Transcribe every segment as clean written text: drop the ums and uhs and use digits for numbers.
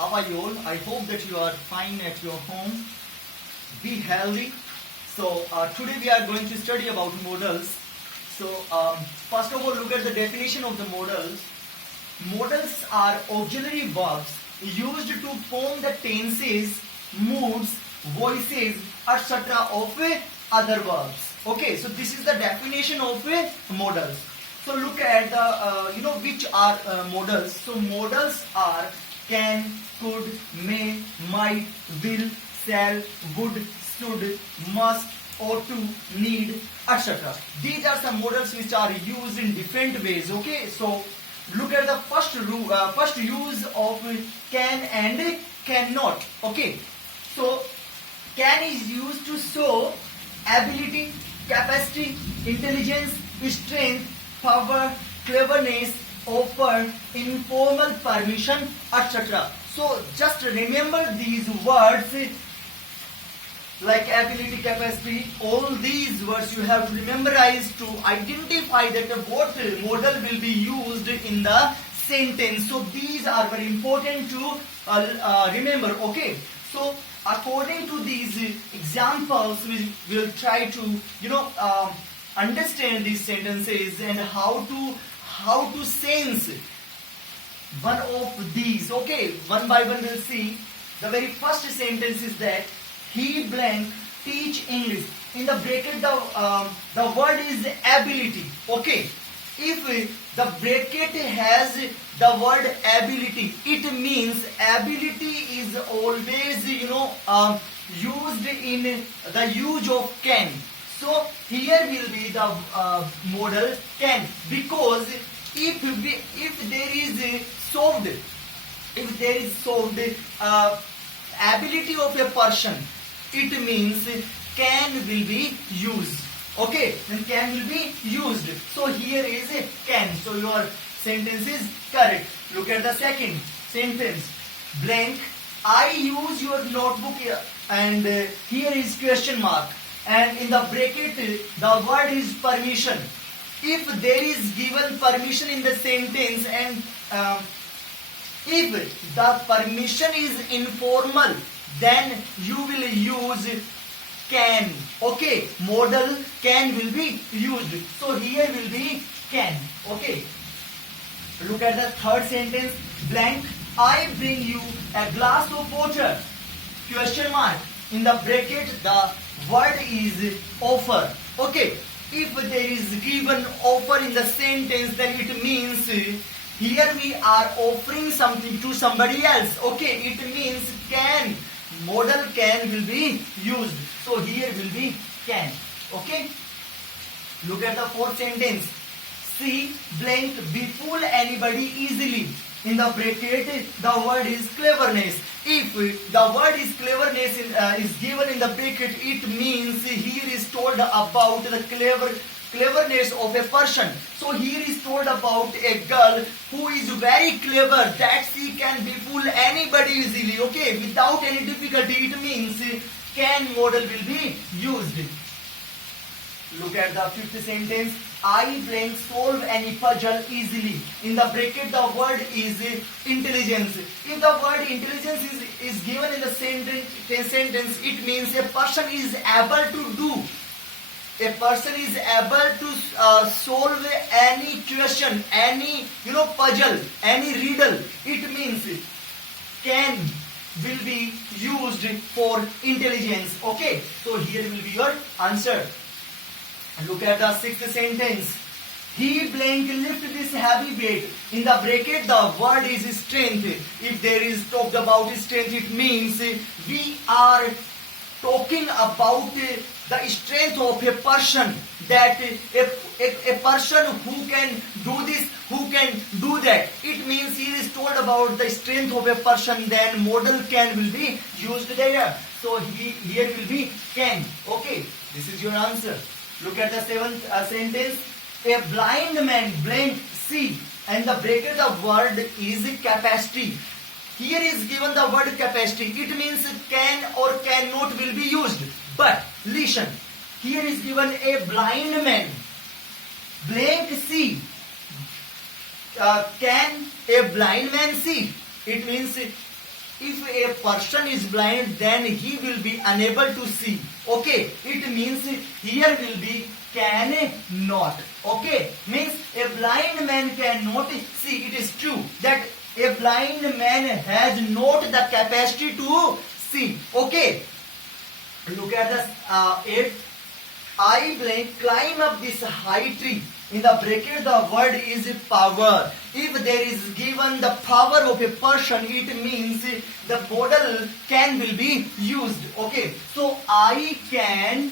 How are you all? I hope that you are fine at your home. Be healthy. So today we are going to study about modals. So first of all, look at the definition of the modals. Modals are auxiliary verbs used to form the tenses, moods, voices, etc. of other verbs. Okay, so this is the definition of modals. So look at the which are modals. So modals are can, could, may, might, will, shall, would, should, must, ought to, need, etc. These are some modals which are used in different ways. Okay, so look at the first use of can and cannot. Okay, so can is used to show ability, capacity, intelligence, strength, power, cleverness, offer, informal permission, etc. So just remember these words like ability, capacity, all these words you have to memorize to identify that what modal will be used in the sentence. So these are very important to remember. Okay, so according to these examples, we will try to understand these sentences and how to sense one of these. Okay, one by one we'll see. The very first sentence is that he blank teach English. In the bracket the word is ability. Okay, if the bracket has the word ability, it means ability is always used in the use of can. So here will be the modal can, because if there is solved ability of a person, it means can will be used. Okay, then can will be used. So here is a can. So your sentence is correct. Look at the second sentence. Blank, I use your notebook here, and here is question mark. And in the bracket, the word is permission. If there is given permission in the sentence and if the permission is informal, then you will use can. Okay, modal can will be used. So here will be can. Okay. Look at the third sentence. Blank, I bring you a glass of water. Question mark. In the bracket, the word is offer. Okay, if there is given offer in the sentence, then it means here we are offering something to somebody else. Okay, it means can. Modal can will be used. So here will be can. Okay. Look at the fourth sentence. See blank befool anybody easily. In the bracket, the word is cleverness. If the word is cleverness is given in the bracket, it means here is told about the cleverness of a person. So here is told about a girl who is very clever, that she can befool anybody easily. Okay, without any difficulty. It means can modal will be used. Look at the fifth sentence. I blank solve any puzzle easily. In the bracket, the word is intelligence. If the word intelligence is given in the sentence, it means a person is able to do. A person is able to solve any question, any puzzle, any riddle. It means can will be used for intelligence. Okay, so here will be your answer. Look at the sixth sentence. He blank lift this heavy weight. In the bracket, the word is strength. If there is talked about strength, it means we are talking about the strength of a person. That a person who can do this, who can do that. It means he is told about the strength of a person. Then modal can will be used there. So here will be can. Okay, this is your answer. Look at the seventh sentence. A blind man blank see, and the bracket the word is capacity. Here is given the word capacity. It means can or cannot will be used. But listen, here is given a blind man blank see. Can a blind man see? It means if a person is blind, then he will be unable to see. Okay, it means here will be cannot. Okay, means a blind man cannot see. It is true that a blind man has not the capacity to see. Okay, look at the 8. I blank climb up this high tree. In the bracket, the word is power. If there is given the power of a person, it means the modal can will be used. Okay, so I can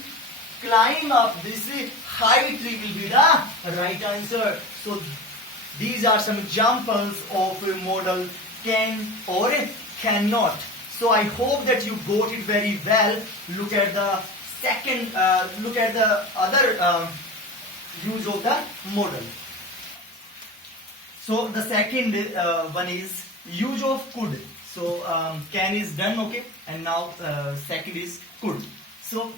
climb up this high tree will be the right answer. So these are some examples of a modal can or cannot. So I hope that you got it very well. Look at the second, look at the other use of the modal. So the second one is use of could. So can is done, okay, and now second is could. So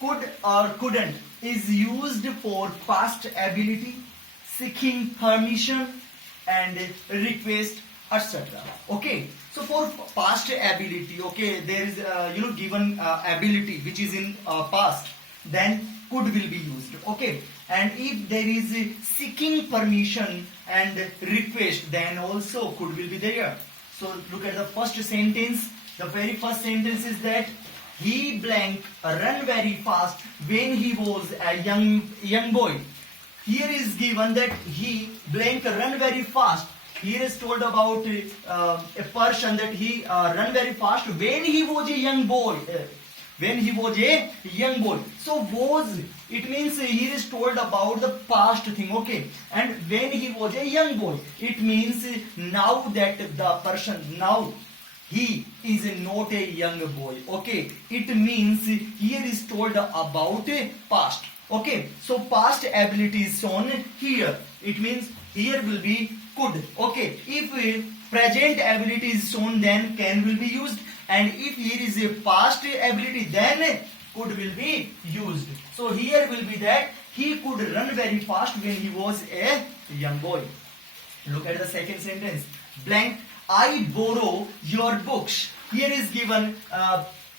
could or couldn't is used for past ability, seeking permission, and request, etc. Okay, so for past ability, okay, there is given ability which is in past, then could will be used. Okay, and if there is seeking permission and request, then also could will be there. So look at the first sentence. The very first sentence is that he blank run very fast when he was a young boy. Here is given that he blank run very fast. Here is told about a person that he run very fast when he was a young boy. When he was a young boy. So was, it means here is told about the past thing, okay. And when he was a young boy, it means now that the person, now he is not a young boy, okay. It means here is told about past, okay. So past ability is shown here. It means here will be could, okay. If present ability is shown, then can will be used. And if here is a past ability, then could will be used. So here will be that he could run very fast when he was a young boy. Look at the second sentence. Blank, I borrow your books. Here is given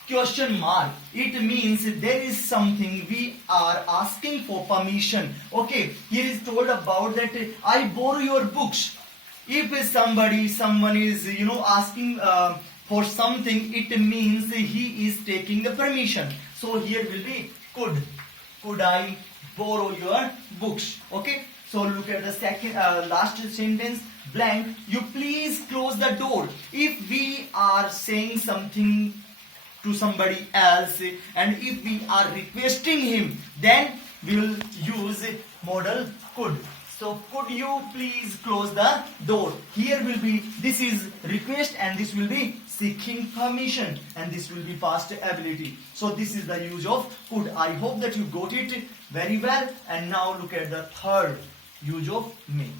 question mark. It means there is something we are asking for permission. Okay, here is told about that I borrow your books. If someone is asking for something, it means he is taking the permission. So here will be could I borrow your books? Okay, so look at the second last sentence. Blank, you please close the door. If we are saying something to somebody else and if we are requesting him, then we will use modal could. So could you please close the door? Here will be, this is request and this will be seeking permission and this will be past ability. So this is the use of could. I hope that you got it very well. And now look at the third use of may.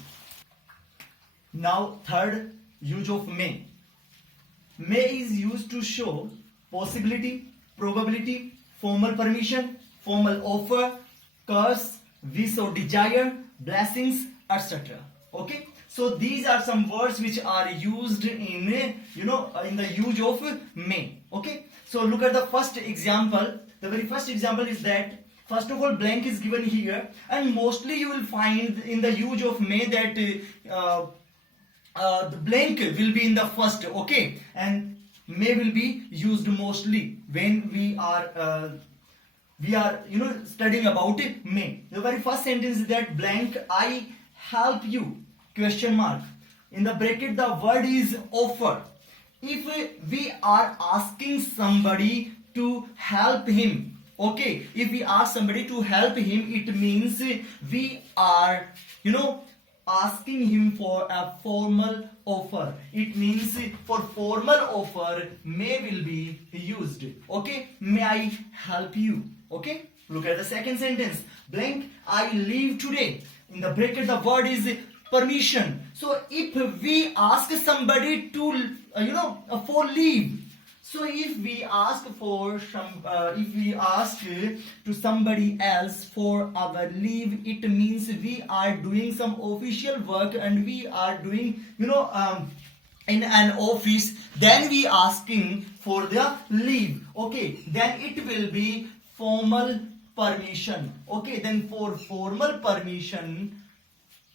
Now third use of may. May is used to show possibility, probability, formal permission, formal offer, curse, wish or desire, blessings, etc. Okay, so these are some words which are used in in the use of may. Okay, so look at the first example. The very first example is that first of all blank is given here, and mostly you will find in the use of may that the blank will be in the first. Okay, and may will be used mostly when we are studying about may. The very first sentence is that blank I help you, question mark. In the bracket the word is offer. If we are asking somebody to help him, okay, if we ask somebody to help him, it means we are asking him for a formal offer. It means for formal offer may will be used. Okay, may I help you? Okay, look at the second sentence. Blank, I leave today. In the bracket the word is permission. So if we ask somebody to for leave, so if we ask for if we ask to somebody else for our leave, it means we are doing some official work and we are doing in an office, then we asking for the leave. Okay, then it will be formal permission. Okay, then for formal permission,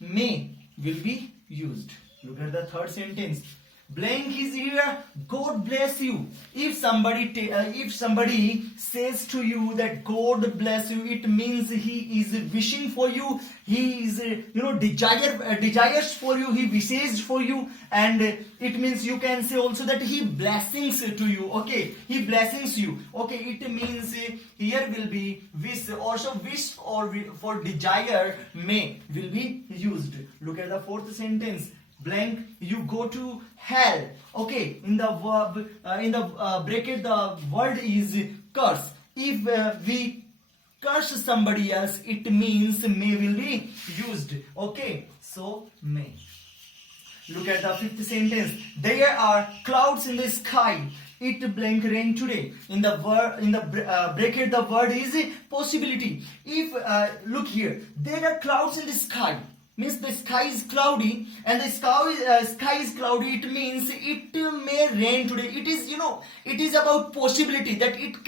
may will be used. Look at the third sentence. Blank is here. God bless you. If somebody says to you that God bless you, it means he is wishing for you. He is desires for you. He wishes for you, and it means you can say also that he blessings to you. Okay, he blessings you. Okay, it means here will be wish. Also wish or for desire may will be used. Look at the fourth sentence. Blank, you go to hell. Okay, in the verb, bracket, the word is curse. If we curse somebody else, it means may will be used. Okay, so may. Look at the fifth sentence. There are clouds in the sky. It blank rain today. In the bracket, the word is possibility. If look here, there are clouds in the sky. Means the sky is cloudy, and the sky is cloudy. It means it may rain today. It is it is about possibility that it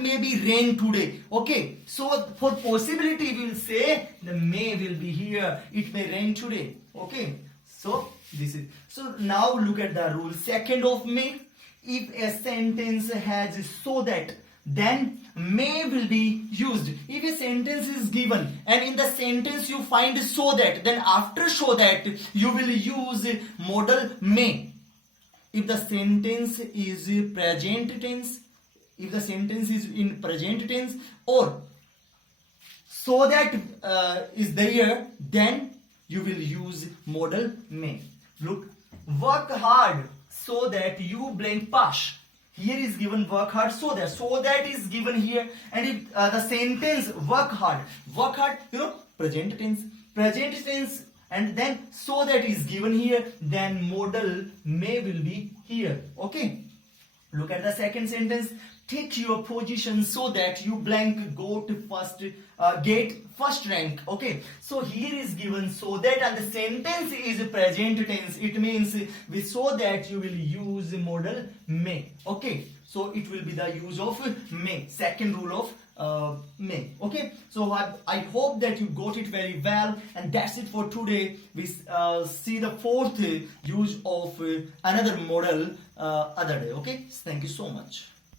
may be rain today. Okay, so for possibility we will say the may will be here. It may rain today. Okay, so this is so. Now look at the rule. Second of may. If a sentence has so that, then may will be used. If a sentence is given and in the sentence you find so that, then after so that you will use modal may. If the sentence is present tense, if the sentence is in present tense, or so that is there, then you will use modal may. Look, work hard so that you blank pass. Here is given work hard so that is given here, and if the sentence work hard, present tense, and then so that is given here, then modal may will be here. Okay, look at the second sentence. Take your position so that you blank go to get first rank. Okay, so here is given so that, and the sentence is present tense. It means with so that you will use modal may. Okay, so it will be the use of may. Second rule of may. Okay, so I hope that you got it very well, and that's it for today. We see the fourth use of another modal other day. Okay, thank you so much.